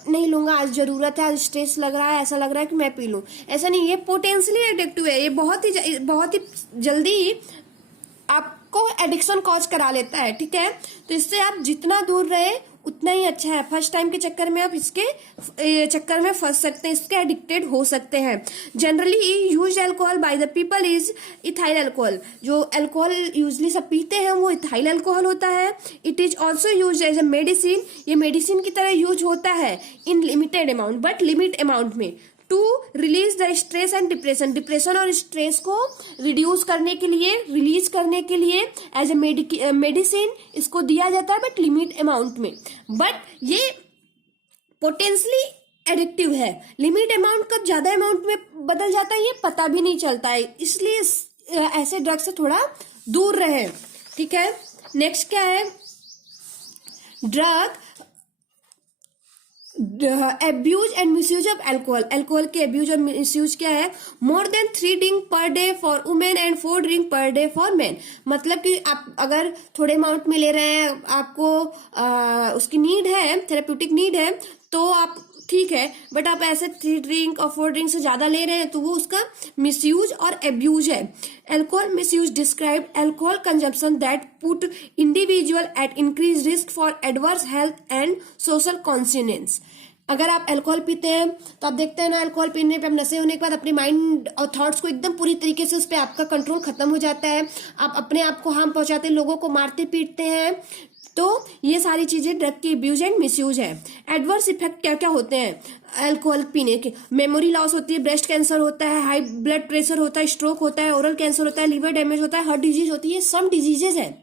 नहीं लूंगा, आज जरूरत है, आज स्ट्रेस लग रहा है, ऐसा लग रहा है कि मैं पी लूं। ऐसा नहीं, ये पोटेंशियली एडिक्टिव है, ये बहुत ही जल्दी आपको एडिक्शन कॉज करा लेता है। ठीक है, तो इससे आप जितना दूर रहे उतना ही अच्छा है। फर्स्ट टाइम के चक्कर में आप इसके चक्कर में फंस सकते हैं, इसके एडिक्टेड हो सकते हैं। Generally used alcohol by the people is ethyl alcohol. जो अल्कोहल यूजली सब पीते हैं वो इथाइल अल्कोहल होता है। It is also use as a medicine. ये मेडिसिन की तरह यूज होता है in limited amount, but limit amount में, to release the stress and depression. Depression और स्ट्रेस को रिड्यूस करने के लिए, रिलीज करने के लिए एज ए मेडिसिन इसको दिया जाता है, बट लिमिट अमाउंट में। बट ये पोटेंशियली एडिक्टिव है। लिमिट अमाउंट कब ज्यादा अमाउंट में बदल जाता है ये पता भी नहीं चलता है, इसलिए ऐसे ड्रग से थोड़ा दूर रहे। ठीक है, नेक्स्ट क्या है? Drug abuse and misuse of alcohol. Alcohol के एब्यूज और मिसयूज क्या है? More than 3 drink per day for women and 4 drink per day for main. मतलब कि आप अगर थोड़े अमाउंट में ले रहे हैं, आपको उसकी नीड है, थेरेप्यूटिक नीड है, तो आप ठीक है, बट आप ऐसे 3 ड्रिंक और 4 ड्रिंक से ज्यादा ले रहे हैं तो वो उसका मिसयूज और एब्यूज है। Alcohol misuse describe alcohol consumption that put individual eight increase risk for adverse health and social consequence. अगर आप अल्कोहल पीते हैं तो आप देखते हैं ना, अल्कोहल पीने पे, आप नशे होने के बाद अपने माइंड और थॉट्स को एकदम पूरी तरीके से उस पर आपका कंट्रोल खत्म हो जाता है। आप अपने आप को हार्म पहुंचाते हैं, लोगों को मारते पीटते हैं। तो ये सारी चीजें ड्रग की अब्यूज एंड मिसयूज है। एडवर्स इफेक्ट क्या क्या होते हैं अल्कोहल पीने के? मेमोरी लॉस होती है, ब्रेस्ट कैंसर होता है, हाई ब्लड प्रेशर होता है, स्ट्रोक होता है, ओरल कैंसर होता है, लिवर डैमेज होता है, हार्ट डिजीज होती है। सम डिजीजेज है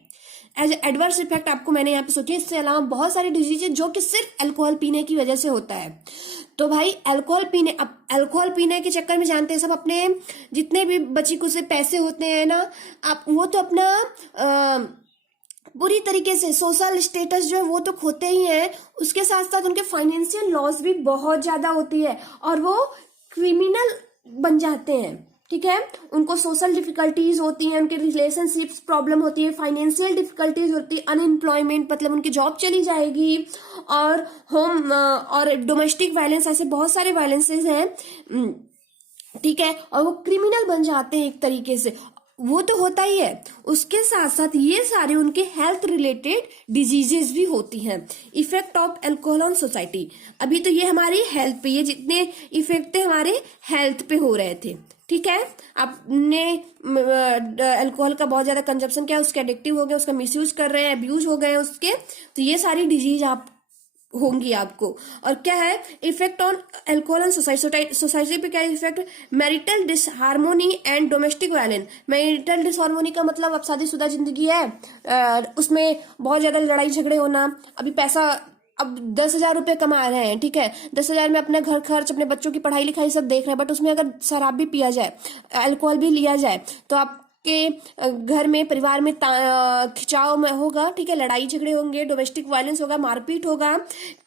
एज एडवर्स इफेक्ट आपको मैंने यहाँ पे सोचे। इससे अलावा बहुत सारी डिजीज जो कि सिर्फ अल्कोहल पीने की वजह से होता है। तो भाई अल्कोहल पीने के चक्कर में जानते हैं सब, अपने जितने भी बच्ची को से पैसे होते हैं ना, आप वो तो अपना बुरी तरीके से सोशल स्टेटस जो है वो तो खोते ही हैं, उसके साथ साथ उनके फाइनेंशियल लॉस भी बहुत ज्यादा होती है और वो क्रिमिनल बन जाते हैं। ठीक है, उनको सोशल डिफिकल्टीज होती हैं, उनके रिलेशनशिप्स प्रॉब्लम होती है, फाइनेंशियल डिफिकल्टीज होती है, अनएम्प्लॉयमेंट मतलब उनकी जॉब चली जाएगी, और होम और डोमेस्टिक वायलेंस, ऐसे बहुत सारे वायलेंसेस हैं। ठीक है, और वो क्रिमिनल बन जाते हैं एक तरीके से, वो तो होता ही है। उसके साथ साथ ये सारे उनके हेल्थ रिलेटेड डिजीजेस भी होती हैं। Effect of alcohol on society, अभी तो ये हमारी हेल्थ पे, ये जितने इफेक्ट थे हमारे हेल्थ पे हो रहे थे। ठीक है, आपने अल्कोहल का बहुत ज्यादा कंजप्शन किया, उसके एडिक्टिव हो गए, उसका मिसयूज कर रहे हैं, अब्यूज हो गए उसके, तो ये सारी डिजीज आप होंगी आपको। और क्या है effect on alcohol on society, society पे क्या effect, marital disharmony and domestic violence. Marital disharmony का मतलब अब शादीशुदा जिंदगी है, उसमें बहुत ज्यादा लड़ाई झगड़े होना। अभी पैसा, अब 10,000 रुपये कमा रहे हैं, ठीक है, 10,000 में अपना घर खर्च, अपने बच्चों की पढ़ाई लिखाई सब देख रहे हैं, बट उसमें अगर शराब भी पिया जाए, अल्कोहल भी लिया जाए, तो आप के घर में, परिवार में खिंचाव में होगा। ठीक है, लड़ाई झगड़े होंगे, डोमेस्टिक वायलेंस होगा, मारपीट होगा,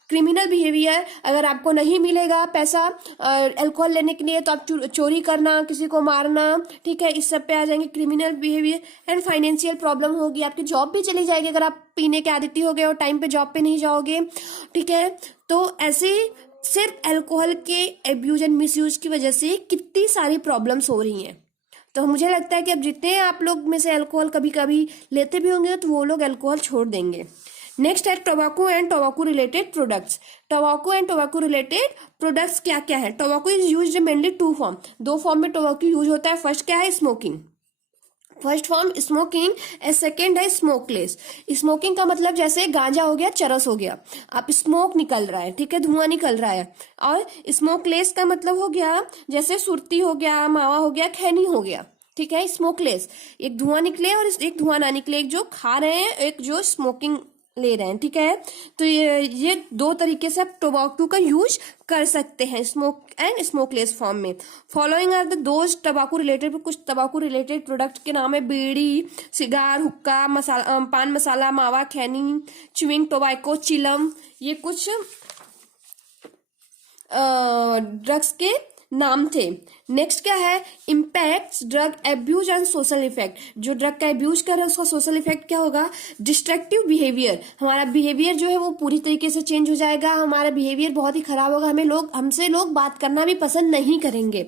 क्रिमिनल बिहेवियर। अगर आपको नहीं मिलेगा पैसा अल्कोहल लेने के लिए, तो आप चोरी करना, किसी को मारना, ठीक है, इस सब पे आ जाएंगे criminal behaviour. And financial problem होगी, आपकी जॉब भी चली जाएगी अगर आप पीने के आदती हो गए और टाइम पे जॉब पे नहीं जाओगे। ठीक है, तो ऐसे सिर्फ अल्कोहल के एब्यूज एंड मिसयूज की वजह से कितनी सारी प्रॉब्लम्स हो रही हैं। तो मुझे लगता है कि अब जितने आप लोग में से अल्कोहल कभी कभी लेते भी होंगे, तो वो लोग अल्कोहल छोड़ देंगे। नेक्स्ट है tobacco and tobacco related products. Tobacco and tobacco related products क्या क्या है। Tobacco is used mainly two form, दो फॉर्म में टोबैको यूज होता है। फर्स्ट क्या है, smoking, first form smoking, and second है स्मोकलेस। स्मोकिंग का मतलब जैसे गांजा हो गया, चरस हो गया, आप स्मोक निकल रहा है, ठीक है, धुआं निकल रहा है। और स्मोकलेस का मतलब हो गया जैसे सुरती हो गया, मावा हो गया, खैनी हो गया। ठीक है, स्मोकलेस, एक धुआं निकले और एक धुआं ना निकले, एक जो खा रहे हैं, एक जो स्मोकिंग ले रहे हैं। ठीक है, तो ये दो तरीके से आप टोबैको का यूज कर सकते हैं, स्मोक एंड स्मोकलेस फॉर्म में। Following are the those tobacco related, कुछ टोबैको रिलेटेड प्रोडक्ट के नाम है, बीड़ी, सिगार, हुक्का, मसाला, पान मसाला, मावा, खैनी, च्युइंग टोबैको, चिलम, ये कुछ ड्रग्स के नाम थे। नेक्स्ट क्या है, impacts drug abuse and social effect. जो ड्रग का एब्यूज कर रहा है उसका सोशल इफेक्ट क्या होगा, डिस्ट्रक्टिव बिहेवियर, हमारा बिहेवियर जो है वो पूरी तरीके से चेंज हो जाएगा, हमारा बिहेवियर बहुत ही खराब होगा, हमसे लोग बात करना भी पसंद नहीं करेंगे।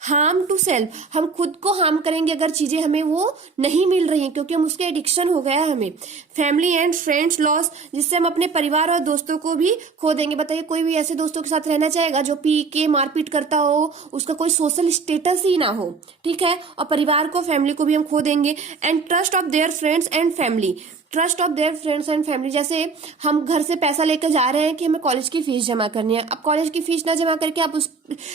हार्म टू सेल्फ, हम खुद को हार्म करेंगे अगर चीजें हमें वो नहीं मिल रही हैं, क्योंकि हम उसके एडिक्शन हो गया है हमें। फैमिली एंड फ्रेंड्स लॉस, जिससे हम अपने परिवार और दोस्तों को भी खो देंगे। बताइए, कोई भी ऐसे दोस्तों के साथ रहना चाहेगा जो पी के मारपीट करता हो, उसका कोई सोशल स्टेटस ही ना हो। ठीक है, और परिवार को, फैमिली को भी हम खो देंगे। And trust of their friends and family, trust of their friends and family, जैसे हम घर से पैसा लेकर जा रहे हैं कि हमें कॉलेज की फीस जमा करनी है, अब कॉलेज की फीस ना जमा करके आप उस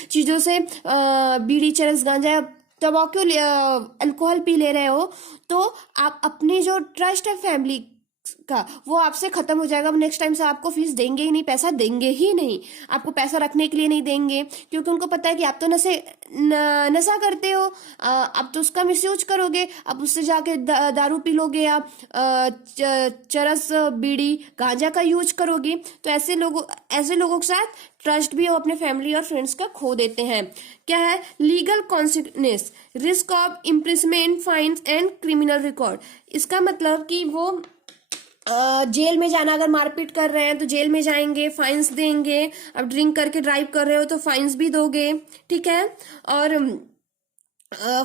चीजों से बीड़ी, चरस, गांजा, तंबाकू, अल्कोहल पी ले रहे हो, तो आप अपनी जो ट्रस्ट है फैमिली का, वो आपसे खत्म हो जाएगा। वो नेक्स्ट टाइम से आपको फीस देंगे ही नहीं, पैसा देंगे ही नहीं, आपको पैसा रखने के लिए नहीं देंगे, क्योंकि उनको पता है कि आप तो नशा करते हो, आप तो उसका मिसयूज करोगे, आप उससे जाके दारू पी लोगे, आप चरस, बीड़ी, गांजा का यूज करोगे। तो ऐसे लोगों के साथ ट्रस्ट भी वो अपने फैमिली और फ्रेंड्स का खो देते हैं। क्या है, legal consequence, risk of imprisonment, fines and criminal record. इसका मतलब कि वो जेल में जाना, अगर मारपीट कर रहे हैं तो जेल में जाएंगे, फाइन्स देंगे। अब ड्रिंक करके ड्राइव कर रहे हो तो फाइन्स भी दोगे, ठीक है, और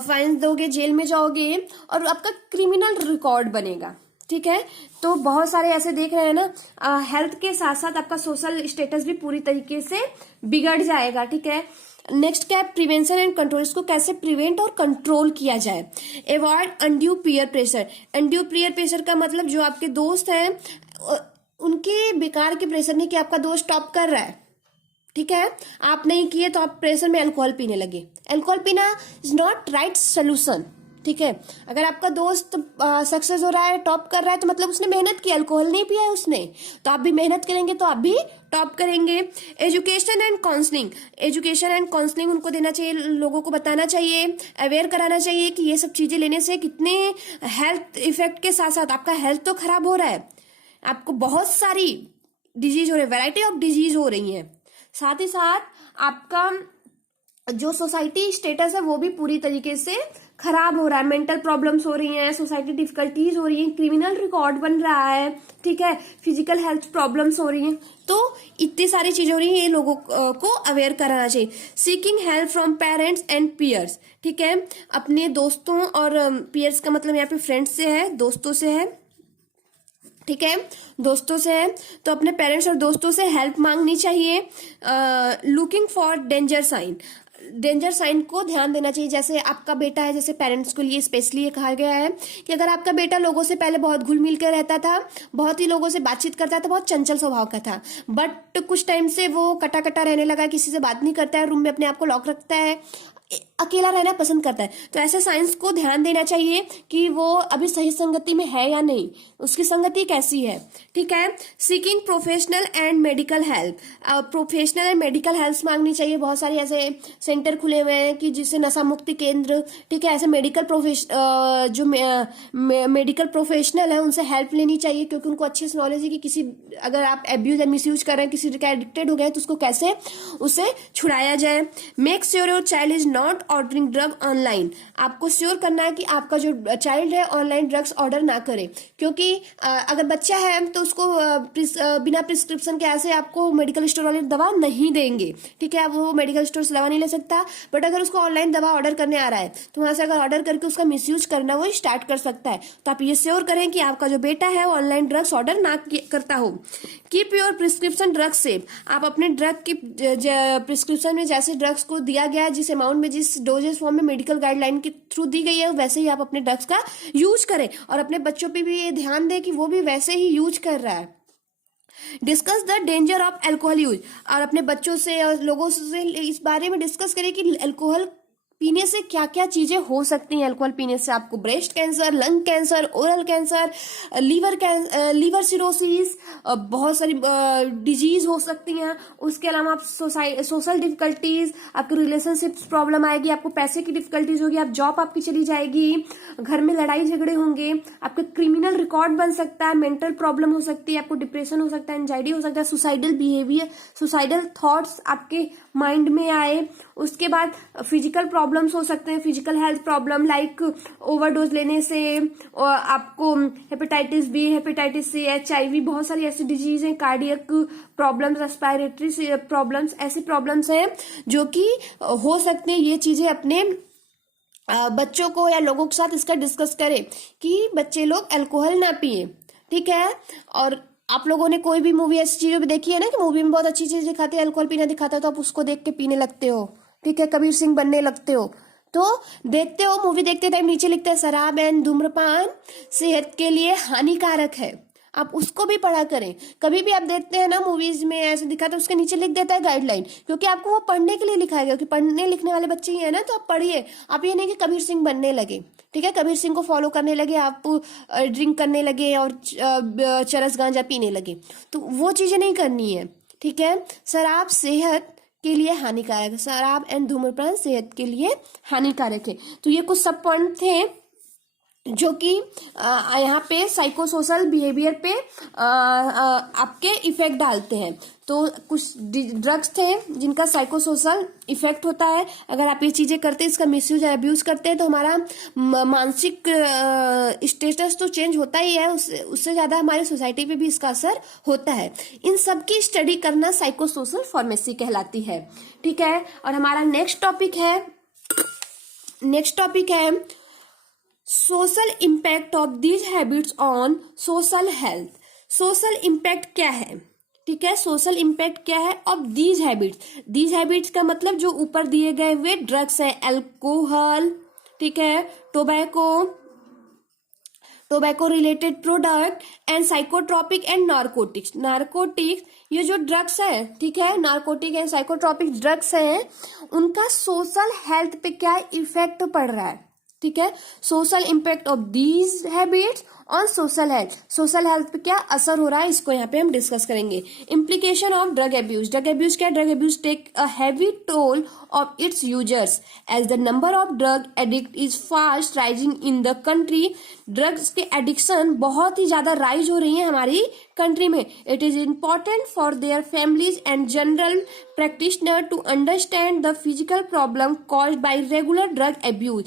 फाइन्स दोगे, जेल में जाओगे, और आपका क्रिमिनल रिकॉर्ड बनेगा। ठीक है, तो बहुत सारे ऐसे देख रहे हैं ना, हेल्थ के साथ साथ आपका सोशल स्टेटस भी पूरी तरीके से बिगड़ जाएगा। ठीक है, नेक्स्ट क्या है, प्रिवेंशन एंड कंट्रोल, इसको कैसे प्रिवेंट और कंट्रोल किया जाए। Avoid undue peer pressure, undue peer pressure का मतलब जो आपके दोस्त हैं उनके बेकार के प्रेशर नहीं कि आपका दोस्त टॉप कर रहा है, ठीक है, आप नहीं किए तो आप प्रेशर में अल्कोहल पीने लगे। अल्कोहल पीना इज नॉट राइट सोल्यूशन, ठीक है। अगर आपका दोस्त सक्सेस हो रहा है, टॉप कर रहा है, तो मतलब उसने मेहनत की, अल्कोहल नहीं पिया है उसने। तो आप भी मेहनत करेंगे तो आप भी टॉप करेंगे। एजुकेशन एंड काउंसलिंग उनको देना चाहिए, लोगों को बताना चाहिए, अवेयर कराना चाहिए कि ये सब चीजें लेने से कितने हेल्थ इफेक्ट के साथ साथ आपका हेल्थ तो खराब हो रहा है, आपको बहुत सारी डिजीज हो रही है, वैरायटी ऑफ डिजीज हो रही है, साथ ही साथ आपका जो सोसाइटी स्टेटस है वो भी पूरी तरीके से खराब हो रहा है, मेंटल प्रॉब्लम्स हो रही हैं, सोसाइटी डिफिकल्टीज हो रही हैं, क्रिमिनल रिकॉर्ड बन रहा है, ठीक है, फिजिकल हेल्थ प्रॉब्लम्स हो रही हैं। तो इतनी सारी चीजें हो रही हैं, ये लोगों को अवेयर कराना चाहिए। Seeking help from parents and peers, ठीक है, अपने दोस्तों और पीयर्स का मतलब यहाँ पे फ्रेंड्स से है, दोस्तों से है, ठीक है, दोस्तों से है, तो अपने पेरेंट्स और दोस्तों से हेल्प मांगनी चाहिए। लुकिंग फॉर डेंजर साइन को ध्यान देना चाहिए। जैसे आपका बेटा है, जैसे पेरेंट्स के लिए स्पेशली ये कहा गया है कि अगर आपका बेटा लोगों से पहले बहुत घुल मिल कर रहता था, बहुत ही लोगों से बातचीत करता था, बहुत चंचल स्वभाव का था, बट कुछ टाइम से वो कटा कटा रहने लगा, किसी से बात नहीं करता है, रूम में अपने आप को लॉक रखता है, अकेला रहना पसंद करता है, तो ऐसे साइंस को ध्यान देना चाहिए कि वो अभी सही संगति में है या नहीं, उसकी संगति कैसी है, ठीक है। Seeking professional and medical help, professional and medical help मांगनी चाहिए। बहुत सारे ऐसे सेंटर खुले हुए हैं कि जिससे नशा मुक्ति केंद्र, ठीक है, ऐसे जो मेडिकल प्रोफेशनल है उनसे हेल्प लेनी चाहिए, क्योंकि उनको अच्छे से नॉलेज है कि किसी अगर आप एब्यूज या मिसयूज कर रहे हैं, किसी का एडिक्टेड हो गया है, तो उसको कैसे उसे छुड़ाया जाए। Make sure your child is not ordering drug online, आपको श्योर करना है कि आपका जो चाइल्ड है ऑनलाइन ड्रग्स ऑर्डर ना करे, क्योंकि अगर बच्चा है तो उसको बिना प्रिस्क्रिप्शन के ऐसे आपको मेडिकल स्टोर वाले दवा नहीं देंगे, ठीक है, वो मेडिकल स्टोर से दवा नहीं ले सकता, बट अगर उसको ऑनलाइन दवा ऑर्डर करने आ रहा है तो वहां से अगर ऑर्डर करके उसका मिसयूज करना वो स्टार्ट कर सकता है। तो आप ये श्योर करें कि आपका जो बेटा है वो ऑनलाइन ड्रग्स ऑर्डर ना करता हो। Keep your prescription drugs safe, आप अपने ड्रग की प्रिस्क्रिप्शन में जैसे ड्रग्स को दिया गया है, जिस अमाउंट में, जिस डोजेस फॉर्म में मेडिकल गाइडलाइन के थ्रू दी गई है, वैसे ही आप अपने ड्रग्स का यूज करें, और अपने बच्चों पे भी ये ध्यान दें कि वो भी वैसे ही यूज कर रहा है। Discuss the danger of alcohol use, और अपने बच्चों से और लोगों से इस बारे में डिस्कस करें कि अल्कोहल पीने से क्या क्या चीजें हो सकती हैं। अल्कोहल पीने से आपको breast cancer, lung cancer, oral cancer, liver cirrhosis, बहुत सारी डिजीज हो सकती हैं। उसके अलावा आप सोशल डिफिकल्टीज, आपकी रिलेशनशिप प्रॉब्लम आएगी, आपको पैसे की डिफिकल्टीज होगी, आप जॉब आपकी चली जाएगी, घर में लड़ाई झगड़े होंगे, आपका क्रिमिनल रिकॉर्ड बन सकता है, मेंटल प्रॉब्लम हो सकती है, आपको डिप्रेशन हो सकता है, एंजाइटी हो सकता है, सुसाइडल बिहेवियर, सुसाइडल थॉट्स आपके माइंड में आए। उसके बाद फिजिकल प्रॉब्लम्स हो सकते हैं, physical health problem like overdose लेने से आपको hepatitis B, hepatitis C, HIV, बहुत सारी ऐसी डिजीज हैं, कार्डियक प्रॉब्लम्स, रेस्पिरेटरी प्रॉब्लम्स, ऐसी प्रॉब्लम्स हैं जो कि हो सकते हैं। ये चीजें अपने बच्चों को या लोगों के साथ इसका डिस्कस करें कि बच्चे लोग अल्कोहल ना पिए, ठीक है। और आप लोगों ने कोई भी मूवी ऐसी चीजों भी देखी है ना कि मूवी में बहुत अच्छी चीज दिखाते हैं, अल्कोहल पीना दिखाता है, तो आप उसको देख के पीने लगते हो, ठीक है, कबीर सिंह बनने लगते हो। तो देखते हो मूवी देखते टाइम नीचे लिखते हैं शराब एंड धूम्रपान सेहत के लिए हानिकारक है, आप उसको भी पढ़ा करें। कभी भी आप देखते हैं ना मूवीज में ऐसे दिखाते उसके नीचे लिख देता है गाइडलाइन, क्योंकि आपको वो पढ़ने के लिए लिखा गया, कि पढ़ने लिखने वाले बच्चे ही है ना, तो आप पढ़िए। आप ये नहीं कि कबीर सिंह बनने लगे, ठीक है, कबीर सिंह को फॉलो करने लगे, आप ड्रिंक करने लगे और चरस गांजा पीने लगे, तो वो चीजें नहीं करनी है, ठीक है। शराब सेहत के लिए हानिकारक है, शराब एंड धूम्रपान सेहत के लिए हानिकारक है। तो ये कुछ सब पॉइंट थे जो कि यहाँ पे साइकोसोशल बिहेवियर पे आपके इफेक्ट डालते हैं। तो कुछ ड्रग्स थे जिनका साइकोसोशल इफेक्ट होता है, अगर आप ये चीजें करते हैं, इसका मिसयूज या अब्यूज करते हैं, तो हमारा मानसिक स्टेटस तो चेंज होता ही है, उससे ज्यादा हमारी सोसाइटी पे भी इसका असर होता है। इन सब की स्टडी करना साइकोसोशल फार्मेसी कहलाती है, ठीक है। और हमारा नेक्स्ट टॉपिक है social impact of these habits on social health. Social impact क्या है, ठीक है, सोशल इम्पैक्ट क्या है ऑफ दीज हैबिट्स का मतलब जो ऊपर दिए गए हुए ड्रग्स है, अल्कोहल, ठीक है, tobacco related product and psychotropic and narcotics, ये जो ड्रग्स है, ठीक है, नार्कोटिक एंड साइकोट्रॉपिक ड्रग्स हैं, उनका सोशल हेल्थ पे क्या इफेक्ट पड़ रहा है, ठीक है। Social impact of these habits on social health पे क्या असर हो रहा है, इसको यहाँ पे हम डिस्कस करेंगे। इम्प्लीकेशन ऑफ ड्रग एब्यूज क्या, drug abuse take a heavy toll of its users as the number of drug addict is fast rising in the country. Drugs के एडिक्शन बहुत ही ज्यादा राइज हो रही है हमारी कंट्री में। It is important for their families and general practitioner to understand the physical problem caused by regular drug abuse.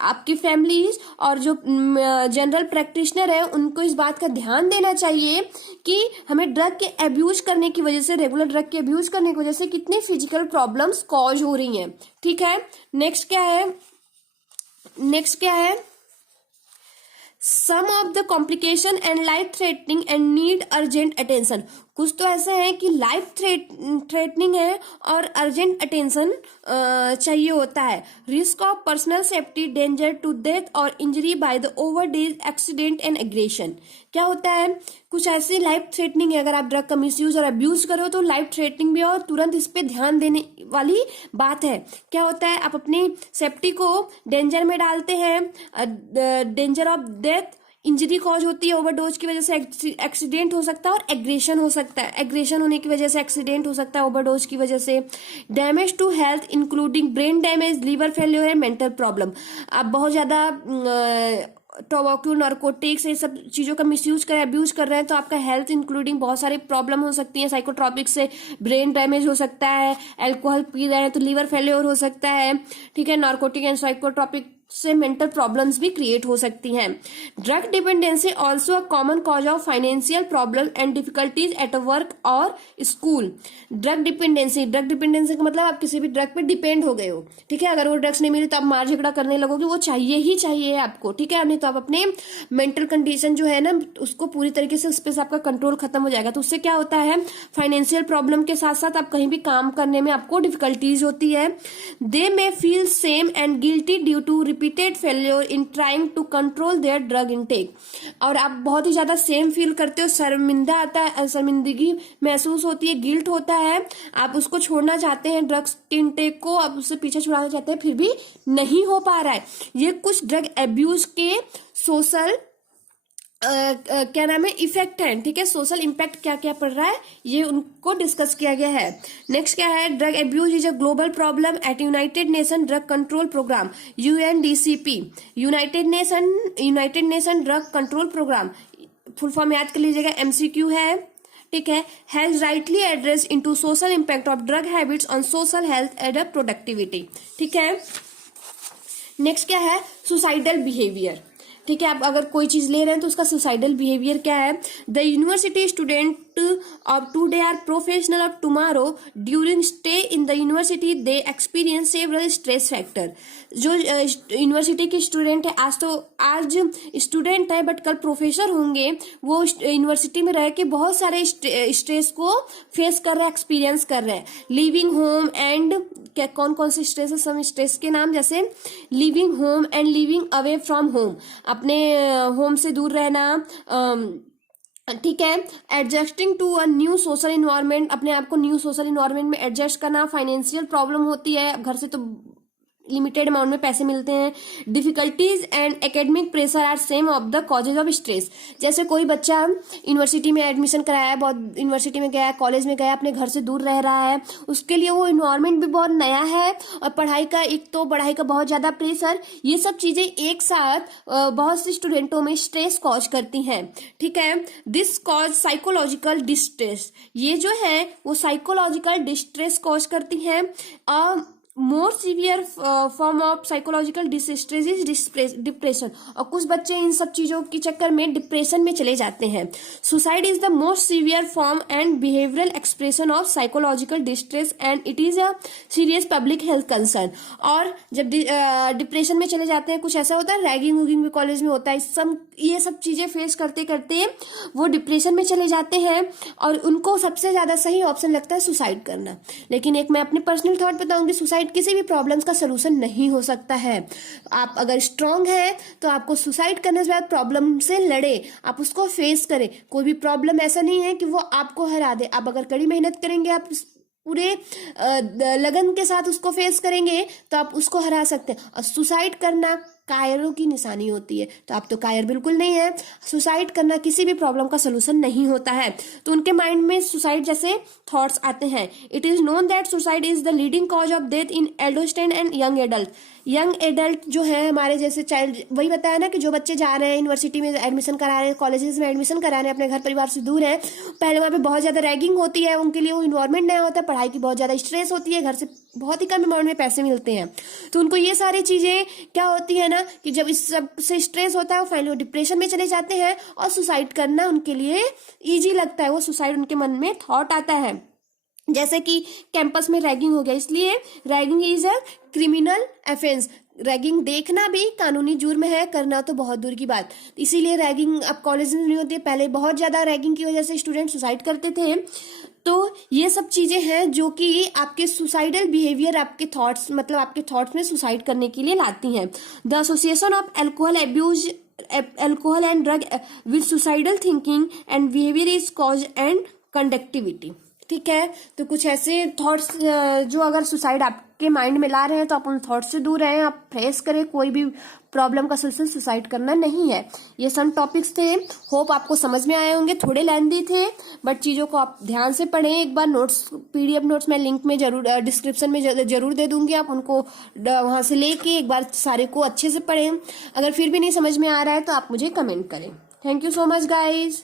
आपकी फैमिलीज और जो जनरल प्रैक्टिशनर है उनको इस बात का ध्यान देना चाहिए कि हमें ड्रग के अब्यूज करने की वजह से, रेगुलर ड्रग के अब्यूज करने की वजह से कितनी फिजिकल प्रॉब्लम्स कॉज हो रही हैं। ठीक है। नेक्स्ट क्या है some of the complication and life threatening and need urgent attention. कुछ तो ऐसा है कि लाइफ थ्रेटनिंग है और अर्जेंट अटेंशन चाहिए होता है। Risk of personal safety, danger to death और injury by the overdose, accident and aggression. क्या होता है, कुछ ऐसी लाइफ थ्रेटनिंग है, अगर आप ड्रग का मिसयूज और अब्यूज करो तो लाइफ थ्रेटनिंग भी है और तुरंत इस पे ध्यान देने वाली बात है। क्या होता है, आप अपनी सेफ्टी को डेंजर में डालते हैं, danger of death, injury cause होती है ओवरडोज की वजह से, एक्सीडेंट हो सकता है और एग्रेशन हो सकता है। एग्रेशन होने की वजह से एक्सीडेंट हो सकता है ओवरडोज की वजह से। Damage to health including brain damage, liver failure and mental problem. आप बहुत ज्यादा टोबैको, नारकोटिक्स, ये सब चीजों का मिसयूज कर अब्यूज कर रहे हैं तो आपका हेल्थ इंक्लूडिंग बहुत सारी प्रॉब्लम हो सकती है। साइकोट्रॉपिक से ब्रेन डैमेज हो सकता है, अल्कोहल पी रहे हैं तो लीवर फेल्योर हो सकता है। ठीक है। नारकोटिक एंड साइकोट्रॉपिक से मेंटल प्रॉब्लम्स भी क्रिएट हो सकती हैं। Drug dependency also a common cause of financial problem and difficulties at work और स्कूल। ड्रग डिपेंडेंसी का मतलब आप किसी भी ड्रग पे डिपेंड हो गए हो। ठीक है। अगर वो ड्रग्स नहीं मिली तो आप मार झगड़ा करने लगोगे, वो चाहिए ही चाहिए आपको। ठीक है। नहीं तो आप अपने मेंटल कंडीशन जो है ना उसको पूरी तरीके से, उस पर आपका कंट्रोल खत्म हो जाएगा। तो उससे क्या होता है, फाइनेंशियल प्रॉब्लम के साथ साथ आप कहीं भी काम करने में आपको डिफिकल्टीज होती है। They may feel shame and guilty due to repeated failure in trying to control their drug intake. और आप बहुत ही ज्यादा सेम फील करते हो, शर्मिंदा आता है, शर्मिंदगी महसूस होती है, गिल्ट होता है, आप उसको छोड़ना चाहते हैं ड्रग्स इनटेक को, आप उससे पीछे छुड़ाना चाहते हैं फिर भी नहीं हो पा रहा है। ये कुछ ड्रग एब्यूज के सोशल क्या नाम है, इफेक्ट है। ठीक है। सोशल इम्पैक्ट क्या क्या पड़ रहा है ये उनको डिस्कस किया गया है। नेक्स्ट क्या है, drug abuse is a global problem at United Nation drug control program, UNDCP, United Nation drug control program. Full form याद कर लीजिएगा, एमसीक्यू है। ठीक है। Has rightly address into social impact of drug habits on social health and productivity. ठीक है। Next क्या है, सुसाइडल बिहेवियर। ठीक है। आप अगर कोई चीज ले रहे हैं तो उसका सुसाइडल बिहेवियर क्या है। The university student of today are professional of tomorrow, during stay in the university they experience several stress factor. जो यूनिवर्सिटी के स्टूडेंट है, आज स्टूडेंट है बट कल प्रोफेसर होंगे, वो यूनिवर्सिटी में रह के बहुत सारे स्ट्रेस को फेस कर रहे हैं, एक्सपीरियंस कर रहे हैं। लिविंग होम एंड क्या, कौन कौन से स्ट्रेस है, सब स्ट्रेस के नाम, जैसे living home and living away from home, अपने होम से दूर रहना। ठीक है। Adjusting to a new social environment, अपने आप को न्यू सोशल इन्वायरमेंट में एडजस्ट करना। फाइनेंशियल प्रॉब्लम होती है, घर से तो लिमिटेड अमाउंट में पैसे मिलते हैं। Difficulties and academic pressure are same of the causes of stress. जैसे कोई बच्चा यूनिवर्सिटी में एडमिशन कराया है, बहुत यूनिवर्सिटी में गया, कॉलेज में गया, अपने घर से दूर रह रहा है, उसके लिए वो इन्वायरमेंट भी बहुत नया है और पढ़ाई का बहुत ज्यादा प्रेशर, ये सब चीजें एक साथ बहुत से स्टूडेंटों में स्ट्रेस कॉज करती हैं। ठीक है। दिस कॉज साइकोलॉजिकल डिस्ट्रेस, ये जो है वो साइकोलॉजिकल डिस्ट्रेस कॉज करती हैं। मोर severe form of psychological distress is depression. और कुछ बच्चे इन सब चीजों के चक्कर में डिप्रेशन में चले जाते हैं। Suicide is the most severe form and behavioural expression of psychological distress and it is a serious public health concern. और जब डिप्रेशन में चले जाते हैं, कुछ ऐसा होता है, रैगिंग वूगिंग भी कॉलेज में होता है, ये सब चीजें फेस करते करते वो डिप्रेशन में चले जाते हैं और उनको सबसे ज्यादा सही ऑप्शन लगता है सुसाइड करना। लेकिन एक मैं अपने पर्सनल थॉट बताऊंगी, सुसाइड किसी भी प्रॉब्लम्स का सलूशन नहीं हो सकता है। आप अगर स्ट्रांग है तो आपको सुसाइड करने से बाद प्रॉब्लम से लड़े, आप उसको फेस करें। कोई भी प्रॉब्लम ऐसा नहीं है कि वो आपको हरा दे। आप अगर कड़ी मेहनत करेंगे, आप पूरे लगन के साथ उसको फेस करेंगे तो आप उसको हरा सकते हैं। और सुसाइड करना कायरों की निशानी होती है। तो आप तो कायर बिल्कुल नहीं है। सुसाइड करना किसी भी प्रॉब्लम का सोल्यूशन नहीं होता है। तो उनके माइंड में सुसाइड जैसे थॉट्स आते हैं। It is known that suicide is the leading cause of death in adolescent and young adult. Young adult जो है हमारे जैसे चाइल्ड, वही बताया ना कि जो बच्चे जा रहे हैं यूनिवर्सिटी में एडमिशन करा रहे हैं, कॉलेजेस में एडमिशन करा रहे हैं, अपने घर परिवार से दूर है, पहले वहाँ पे बहुत ज़्यादा रैगिंग होती है, उनके लिए वो इन्वायरमेंट नया होता है, पढ़ाई की बहुत ज़्यादा स्ट्रेस होती है, घर से बहुत ही कम अमाउंट में पैसे मिलते हैं। तो उनको ये सारी चीज़ें क्या होती है ना कि जब इस सब से स्ट्रेस होता है वो फाइनली डिप्रेशन में चले जाते हैं और सुसाइड करना उनके लिए ईजी लगता है। वो सुसाइड उनके मन में थॉट आता है। जैसे कि कैंपस में रैगिंग हो गया, इसलिए ragging is a criminal offence. Ragging देखना भी कानूनी जुर्म है, करना तो बहुत दूर की बात। इसीलिए रैगिंग अब कॉलेज में नहीं होती है, पहले बहुत ज़्यादा रैगिंग की वजह से स्टूडेंट सुसाइड करते थे। तो ये सब चीज़ें हैं जो कि आपके सुसाइडल बिहेवियर, आपके थॉट्स, मतलब आपके थॉट्स में सुसाइड करने के लिए लाती हैं। The association of alcohol abuse, alcohol and drug with suicidal thinking and behaviour is cause and conductivity. ठीक है, तो कुछ ऐसे थॉट्स जो अगर सुसाइड आपके माइंड में ला रहे हैं तो आप उन थॉट्स से दूर रहें, आप फेस करें। कोई भी प्रॉब्लम का सोल्यूशन सुसाइड करना नहीं है। ये सब टॉपिक्स थे, होप आपको समझ में आए होंगे। थोड़े लेंथी थे बट चीज़ों को आप ध्यान से पढ़ें। एक बार नोट्स, पीडीएफ नोट्स मैं लिंक में जरूर डिस्क्रिप्शन में जरूर दे दूंगी, आप उनको वहाँ से लेके एक बार सारे को अच्छे से पढ़ें। अगर फिर भी नहीं समझ में आ रहा है तो आप मुझे कमेंट करें। Thank you so much guys.